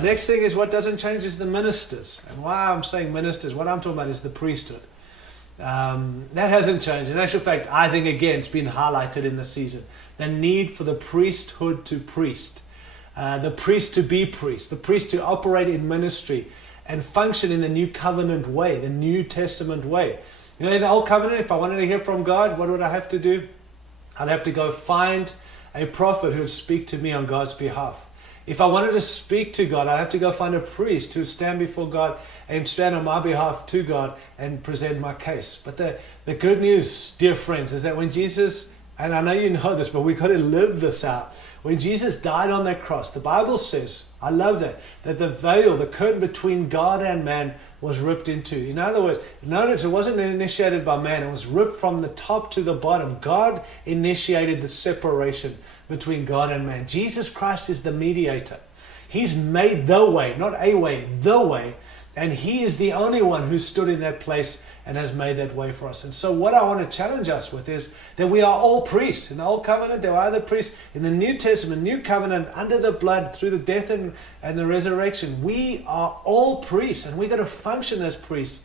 Next thing is what doesn't change is the ministers. And why I'm saying ministers, what I'm talking about is the priesthood. That hasn't changed. In actual fact, I think again it's been highlighted in the season. The need for the priesthood to priest. The priest to be priest. The priest to operate in ministry and function in the new covenant way, the New Testament way. You know, in the Old Covenant, if I wanted to hear from God, what would I have to do? I'd have to go find a prophet who would speak to me on God's behalf. If I wanted to speak to God, I'd have to go find a priest who would stand before God and stand on my behalf to God and present my case. But the good news, dear friends, is that when Jesus, and I know you know this, but we've got to live this out. When Jesus died on that cross, the Bible says, I love that the veil, the curtain between God and man was ripped in two. In other words, notice it wasn't initiated by man. It was ripped from the top to the bottom. God initiated the separation between God and man. Jesus Christ is the mediator. He's made the way, not a way, the way. And He is the only one who stood in that place and has made that way for us. And so what I want to challenge us with is that we are all priests. In the Old Covenant, there were other priests. In the New Testament, New Covenant, under the blood, through the death and the resurrection, we are all priests. And we've got to function as priests.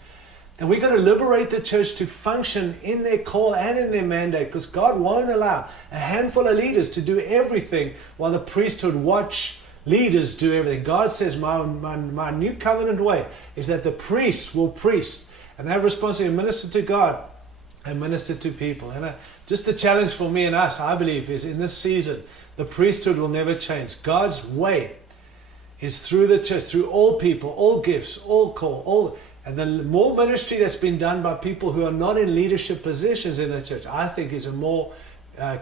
And we've got to liberate the church to function in their call and in their mandate, because God won't allow a handful of leaders to do everything while the priesthood watch leaders do everything. God says, my new covenant way is that the priests will priest. And they have responsibility to minister to God and minister to people. And just the challenge for me and us, I believe, is in this season, the priesthood will never change. God's way is through the church, through all people, all gifts, all call, and the more ministry that's been done by people who are not in leadership positions in the church, I think is a more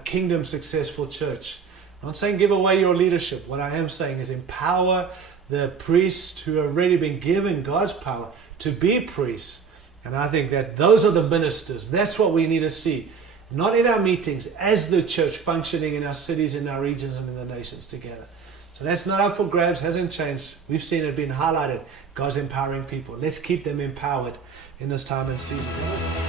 kingdom successful church. I'm not saying give away your leadership. What I am saying is empower the priests who have already been given God's power to be priests. And I think that those are the ministers. That's what we need to see. Not in our meetings, as the church functioning in our cities, in our regions, and in the nations together. So that's not up for grabs, hasn't changed. We've seen it being highlighted. God's empowering people. Let's keep them empowered in this time and season.